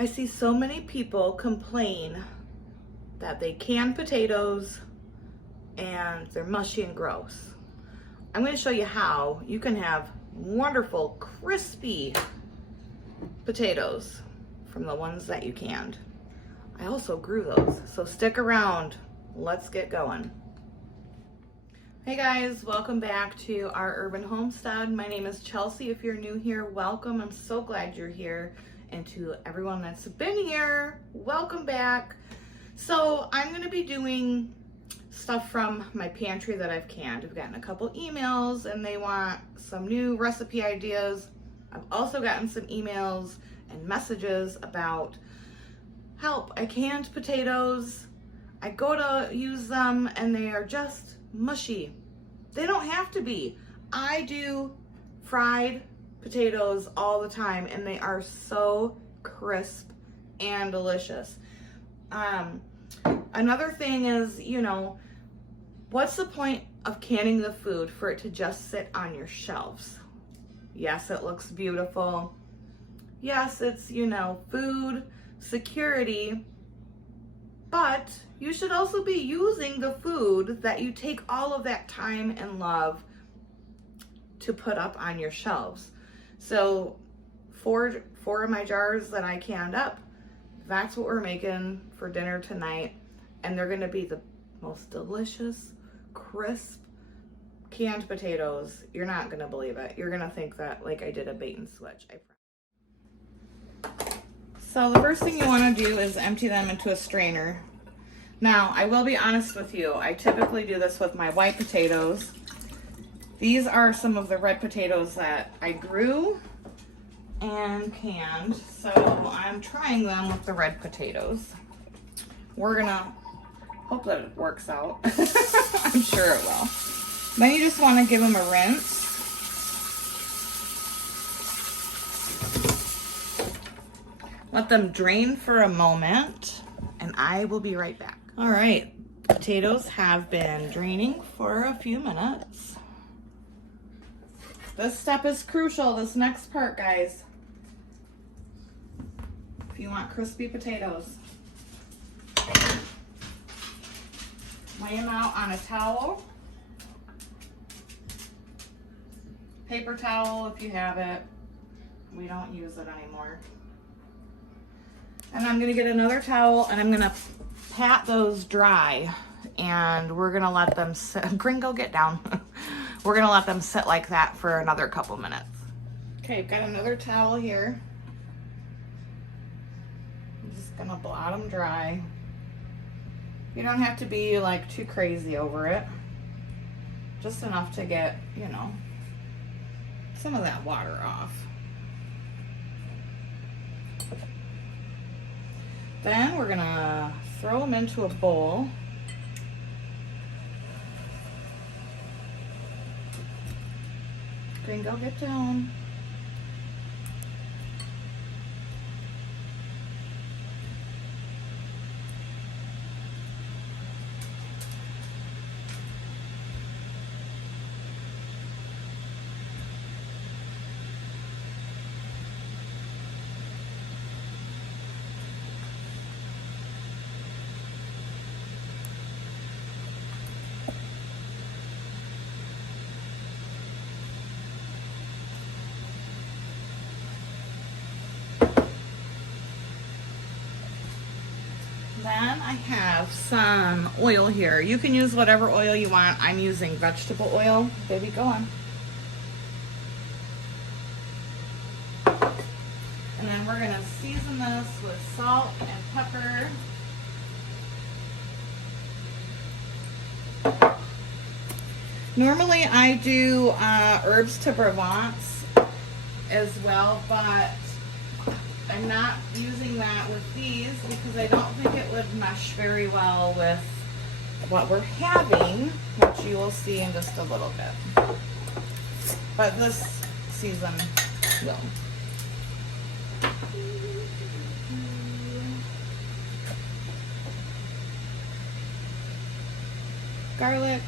I see so many people complain that they can potatoes and they're mushy and gross. I'm going to show you how you can have wonderful, crispy potatoes from the ones that you canned. I also grew those, so stick around. Let's get going. Hey guys, welcome back to our urban homestead. My name is Chelsea. If you're new here, welcome. I'm so glad you're here. And to everyone that's been here, welcome back. So I'm going to be doing stuff from my pantry that I've canned. I've gotten a couple emails and they want some new recipe ideas. I've also gotten some emails and messages about help. I canned potatoes. I go to use them and they are just mushy. They don't have to be. I do fried potatoes all the time and they are so crisp and delicious. Another thing is, what's the point of canning the food for it to just sit on your shelves? Yes, it looks beautiful. Yes, it's, food security, but you should also be using the food that you take all of that time and love to put up on your shelves. So four of my jars that I canned up, that's what we're making for dinner tonight. And they're gonna be the most delicious, crisp, canned potatoes. You're not gonna believe it. You're gonna think that like I did a bait and switch. So the first thing you wanna do is empty them into a strainer. Now, I will be honest with you. I typically do this with my white potatoes. These are some of the red potatoes that I grew and canned. So I'm trying them with the red potatoes. We're gonna hope that it works out. I'm sure it will. Then you just wanna give them a rinse. Let them drain for a moment and I will be right back. All right, potatoes have been draining for a few minutes. This step is crucial, this next part, guys. If you want crispy potatoes. Lay them out on a towel. Paper towel if you have it. We don't use it anymore. And I'm gonna get another towel and I'm gonna pat those dry and we're gonna let them sit. Gringo, get down. We're gonna let them sit like that for another couple minutes. Okay, I've got another towel here. I'm just gonna blot them dry. You don't have to be like too crazy over it. Just enough to get, some of that water off. Then we're gonna throw them into a bowl. Gringo, get down. Then I have some oil here. You can use whatever oil you want. I'm using vegetable oil. Baby, go on. And then we're gonna season this with salt and pepper. Normally I do herbs to Provence as well, but I'm not using that with these because I don't think it would mesh very well with what we're having, which you will see in just a little bit. But this season will. Garlic.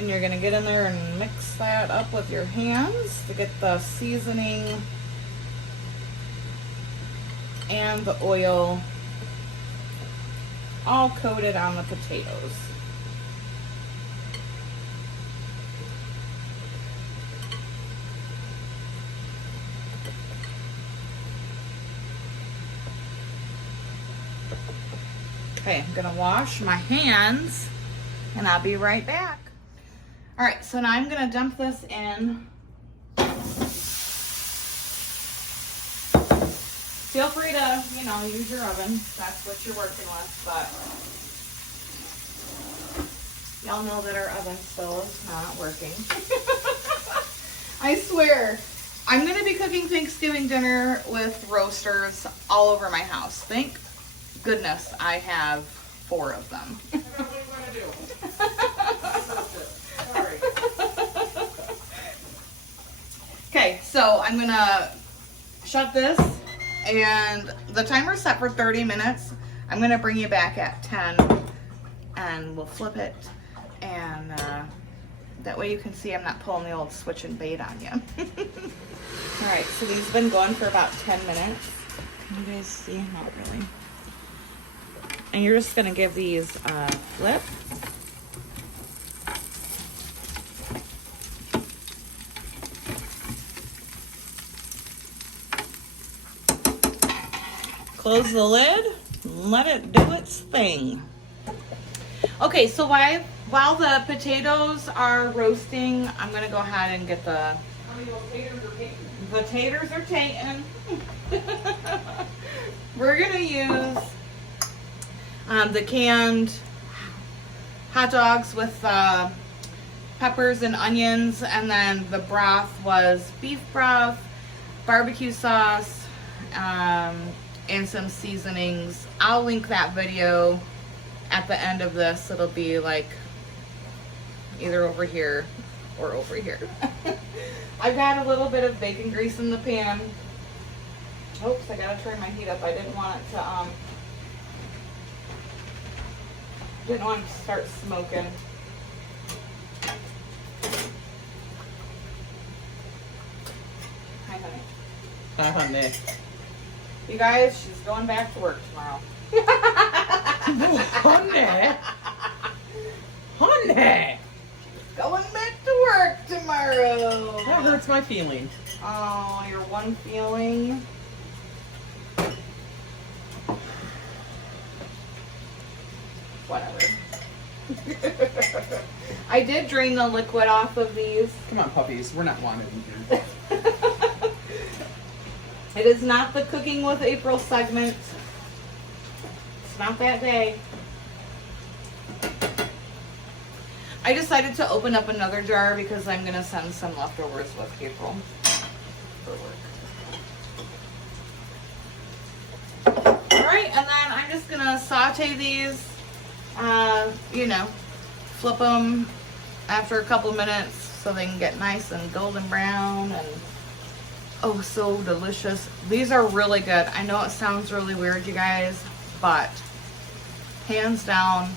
And you're gonna get in there and mix that up with your hands to get the seasoning and the oil all coated on the potatoes. Okay, I'm gonna wash my hands and I'll be right back. All right, so now I'm gonna dump this in. Feel free to, use your oven if that's what you're working with, but y'all know that our oven still is not working. I swear, I'm gonna be cooking Thanksgiving dinner with roasters all over my house. Thank goodness I have 4 of them. I know what you want to do. Sorry. Okay, so I'm gonna shut this, and the timer's set for 30 minutes. I'm gonna bring you back at 10 and we'll flip it, and that way you can see I'm not pulling the old switch and bait on you. All right, so these have been going for about 10 minutes. Can you guys see? Not really. And you're just gonna give these a flip. Close the lid, let it do its thing. Okay, so while the potatoes are roasting, I'm gonna go ahead and get the taters are taten. We're gonna use the canned hot dogs with peppers and onions, and then the broth was beef broth, barbecue sauce, and some seasonings. I'll link that video at the end of this. It'll be like either over here or over here. I've got a little bit of bacon grease in the pan. Oops, I gotta turn my heat up. I didn't want it to start smoking. Hi, honey. Hi, honey. You guys, she's going back to work tomorrow. Honey. Honey. Going back to work tomorrow. That hurts my feelings. Oh, your one feeling. Whatever. I did drain the liquid off of these. Come on, puppies. We're not wanted in here. It is not the Cooking with April segment. It's not that day. I decided to open up another jar because I'm going to send some leftovers with April for work. Alright, and then I'm just going to saute these, flip them after a couple minutes so they can get nice and golden brown and oh, so delicious. These are really good. I know it sounds really weird, you guys, but hands down,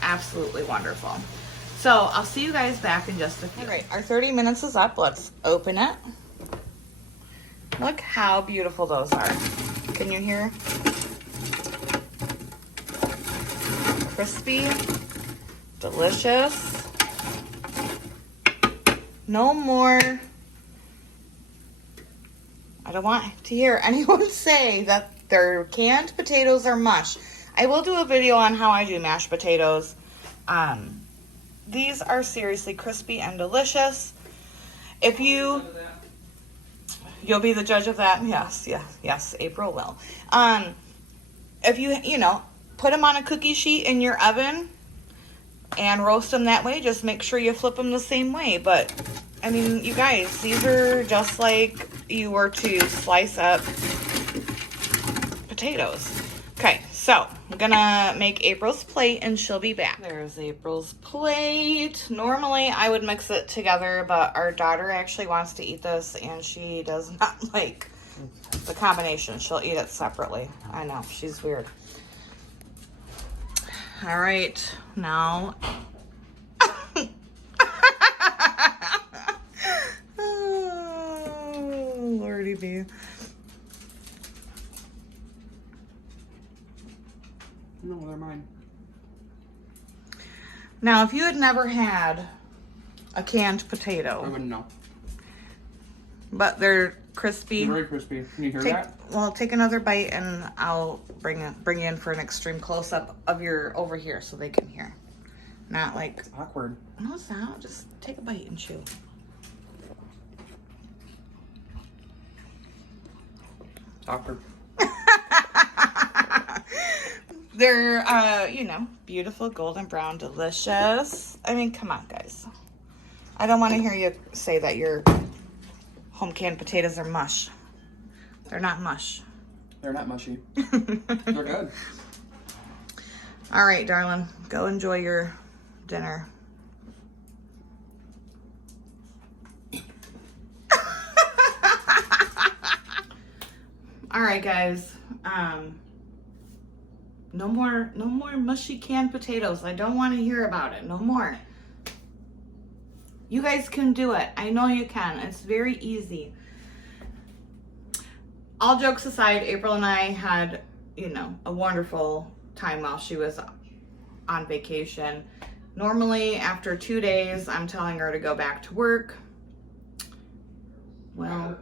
absolutely wonderful. So I'll see you guys back in just a few. All right, our 30 minutes is up. Let's open it. Look how beautiful those are. Can you hear? Crispy, delicious. No more. I don't want to hear anyone say that their canned potatoes are mush. I will do a video on how I do mashed potatoes. These are seriously crispy and delicious. If you'll be the judge of that. Yes, April will. If you put them on a cookie sheet in your oven and roast them that way, just make sure you flip them the same way. But I mean, you guys, these are just like you were to slice up potatoes. Okay, so I'm gonna make April's plate and she'll be back. There's April's plate. Normally I would mix it together, but our daughter actually wants to eat this and she does not like the combination. She'll eat it separately. I know, she's weird. All right, now No, they're mine. Now, if you had never had a canned I potato, wouldn't know. but they're crispy. They're very crispy. Can you hear that? Well, take another bite and I'll bring you in for an extreme close-up of your over here so they can hear. Not like, It's awkward. no, it's not. Just take a bite and chew. It's awkward. They're, you know, beautiful, golden brown, delicious. I mean, come on, guys. I don't want to hear you say that your home canned potatoes are mush. They're not mush. They're not mushy. They're good. All right, darling. Go enjoy your dinner. All right, guys. No more mushy canned potatoes. I don't want to hear about it. No more. You guys can do it. I know you can. It's very easy. All jokes aside, April and I had, you know, a wonderful time while she was on vacation. Normally, after 2 days, I'm telling her to go back to work. Well,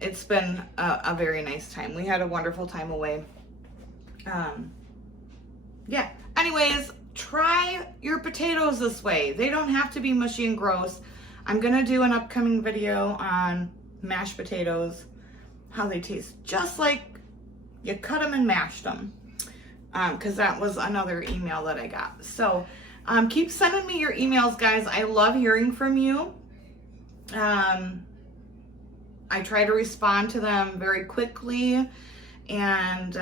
it's been a very nice time. We had a wonderful time away. Yeah. Anyways, try your potatoes this way. They don't have to be mushy and gross. I'm going to do an upcoming video on mashed potatoes, how they taste just like you cut them and mashed them. Because that was another email that I got. So keep sending me your emails, guys. I love hearing from you. I try to respond to them very quickly. And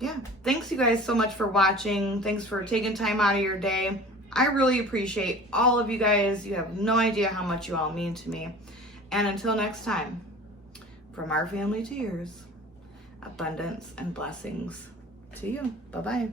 yeah, thanks you guys so much for watching. Thanks for taking time out of your day. I really appreciate all of you guys. You have no idea how much you all mean to me. And until next time, from our family to yours, abundance and blessings to you. Bye-bye.